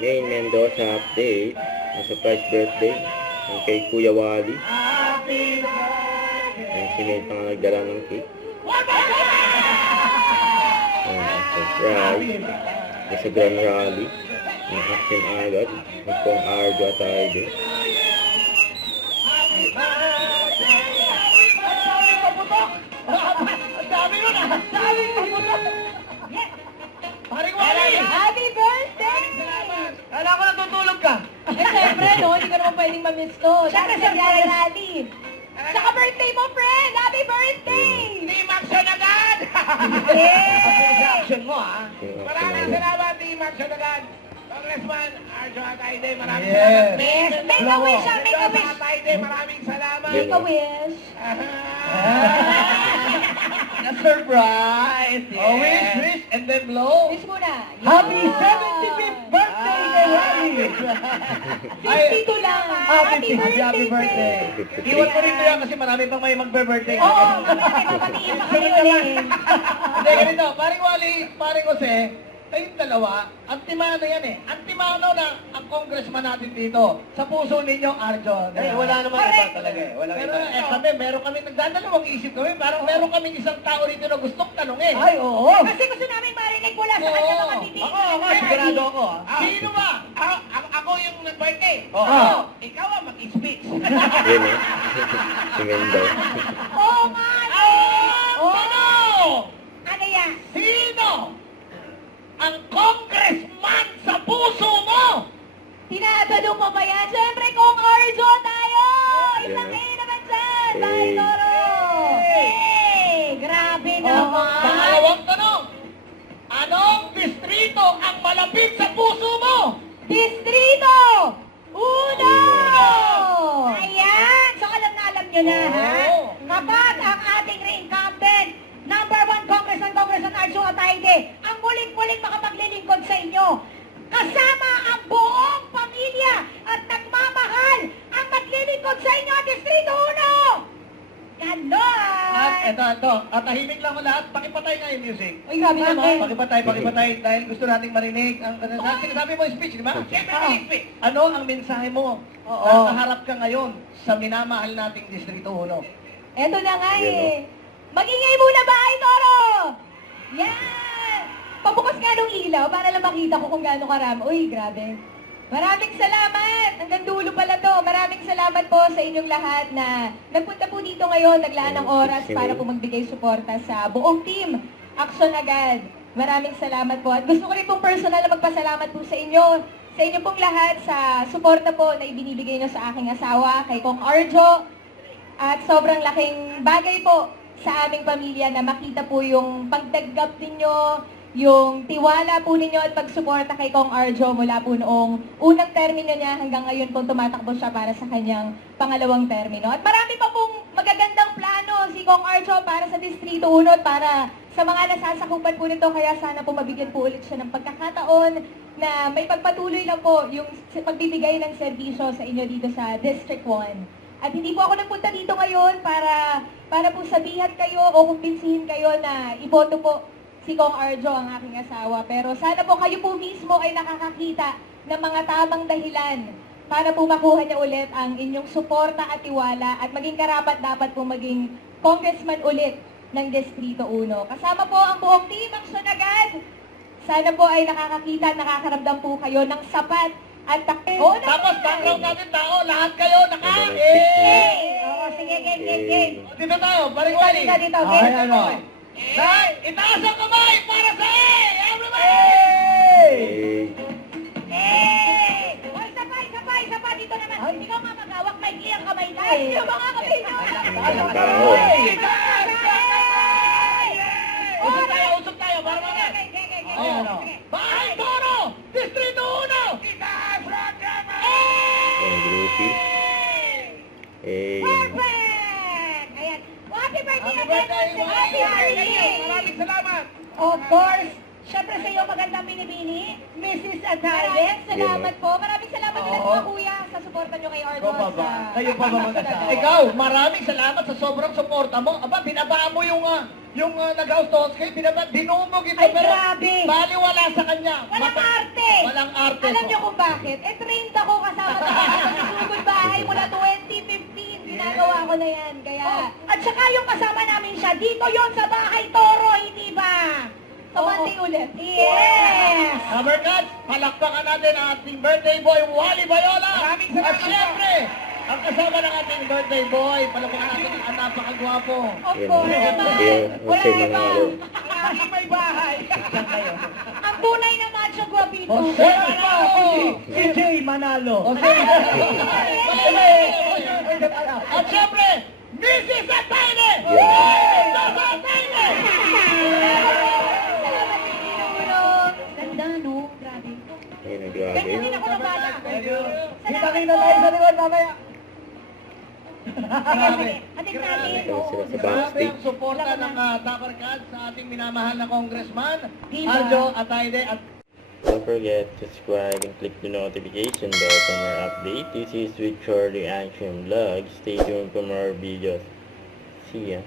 Maine Mendoza update. Ang surprise birthday. Ang kay Kuya Wally. Ang si Maine pa nga nagdala ng cake. Ang surprise. Ang sa Grand Rally. Ang action agad. Ang pong Argo at Argo. Paring Wally! Happy birthday! Kala ko natutulog ka. Eh, syempre, no? Hindi ka naman pwedeng mamiss to. Syempre, Dahil surprise. sa rally. Saka birthday mo, friend! Happy birthday! Team Action agad! Yay! Action mo, ha? Yung action Maraming agad. salamat, Team Action agad. Congressman Arjo Atayde, maraming Yes. salamat. Yes, make a wish, ah, make a wish. Atayde, maraming salamat. Make a wish. Na-surprise! Oh, wish, and then blow. Wish muna. Happy Yan. 75th birthday, Wally! 52 lang. Happy birthday, Happy birthday! friend. Iwan mo rin ko yan kasi marami pang may magbe-birthday. Oo, mamaya may papatiin pa kayo ulit. Hindi, ganito. Paring Wally, paring Jose, kayong dalawa, antimano yan eh. Antimano na ang congressman natin dito. Sa puso ninyo, Arjo. Eh, wala naman Correct. iba talaga eh. Walang Pero iba. kami, meron kami nagdadalawang isip kami. Parang meron kami isang tao dito na gustong tanongin. Ay, oo. Kasi gusto namin marinig mula sa kanya mga bibig. Ako, sigurado ako. Sino ba? Ako yung nag-birthday. Oo. Ikaw ang mag-speech. Yun eh. Si Maine daw. Oo nga, Oh! Ano? Ano yan? Sino ang congressman sa puso mo? Tinatanong mo ba yan? Siyempre, kung Arjo tayo! Isang Yeah. kayo naman dyan! Hey. Bye, Toro! Hey! Grabe naman! Pangalawang tanong. Anong distrito ang malapit sa puso mo? Distrito! Uno! Ayan! So, alam na alam nyo na, ha? Oo. Kapag ang ating re-incumbent, number 1 Congressman Arjo Atayde, ang muling-muling makapaglilingkod sa inyo, kasama ang buong pamilya at nagmamahal ang maglilingkod sa inyo at Distrito 1! Ganon! At ito. At tahimik lang ko lahat. Pakipatay nga yung music. Uy, grabe naman. Pakipatay. Dahil gusto nating marinig ang sinasabi mo yung speech, di ba? Siyempre, Ah. mag-speech. Ano ang mensahe mo? Oo. Nakaharap ka ngayon sa minamahal nating Distrito 1. Eto na nga Yan, eh. Magingay muna ba, ay Toro? Yan! Pabukas nga nung ilaw para lang makita ko kung gaano karami. Uy, grabe. Maraming salamat! Hanggang dulo pala to. Maraming salamat po sa inyong lahat na nagpunta po dito ngayon, naglaan ng oras para po magbigay suporta sa buong team. Action agad. Maraming salamat po. At gusto ko rin pong personal na magpasalamat po sa inyo pong lahat sa suporta po na ibinibigay nyo sa aking asawa, kay Kong Arjo. At sobrang laking bagay po sa aming pamilya na makita po yung pagdaggap ninyo, yung tiwala po ninyo at pagsuporta kay Kong Arjo mula po noong unang termino niya hanggang ngayon po tumatakbo siya para sa kanyang pangalawang termino. At marami pa pong magagandang plano si Kong Arjo para sa Distrito 1 at para sa mga nasasakupan po nito, kaya sana po mabigyan po ulit siya ng pagkakataon na may pagpatuloy lang po yung pagbibigay ng serbisyo sa inyo dito sa District 1. At hindi po ako nagpunta dito ngayon para po sabihan kayo o kumbinsihin kayo na iboto po si Kong Arjo, ang aking asawa. Pero sana po kayo po mismo ay nakakakita ng mga tamang dahilan para po makuha niya ulit ang inyong suporta at tiwala at maging karapat dapat po maging congressman ulit ng Distrito 1. Kasama po ang buong team, Action agad! Sana po ay nakakakita at nakakaramdam po kayo ng sapat at Tapos background natin tao, lahat kayo naka Oo, sige, game. Dito tayo, paring Wally. Dito, game. Dahil, itaas ang kamay para sa everybody! Hey! Hoy, sabay, dito naman. Hindi ka nga magawak, may kiyang kamay na. Ay, yung mga kamay nyo. Tao. Itaas ang kamay! Usap tayo, para mga. Bahay Toro! Distrito 1! Itaas ang kamay! Ang groupie. Hey! Perfect! Ayan. Happy birthday Happy again, birthday, Mr. Wally! Happy birthday! Maraming salamat. Of course, syempre sa iyo magandang binibini, Mrs. Atayde. Salamat po. Maraming salamat ulit Oo. mga kuya sa suporta nyo kay Arjo. Ikaw pa ba? Kayo pa ba mag-asawa? Ikaw, maraming salamat sa sobrang suporta mo. Aba, binabaan mo yung yung nag-austos kay dinumog ito. Ay, pero grabe. baliwala sa kanya. Walang arte! Walang arte. Alam po. niyo kung bakit? Trained ako kasama sa Sugod Bahay mula 2015. Ginagawa ko na yan, kaya... At saka yung kasama namin siya, dito yon sa Bahay Toro, hindi ba? Sa Monday ulit. Yes! Summercats, palakpakan natin ang ating birthday boy, Wally Bayola. Maraming At salamat po. syempre, ang kasama ng ating birthday boy, palakpakan natin ang napakagwapo. Of Yun, course Kuya naman. Jose Manalo. Ang aking may bahay. Ang tunay na macho guapito. Jose Manalo! Si Jay Manalo. Jose At syempre, Mrs. Atayne! Yeah. Mrs. Atayne! Salamat din, Tinuro. Ganda, no? Grabe. Ayun, Ganyan grabe. din ako na bata. Kita-kita tayo sa likod mamaya. Sige, atin natin. Ito sila sa Grabe backstage. ang suporta ng Dapper Cats sa ating minamahal na congressman, Diba? Arjo Atayde at Don't forget to subscribe and click the notification bell for more update. This is with Charlie Action Vlog. Stay tuned for more videos. See ya.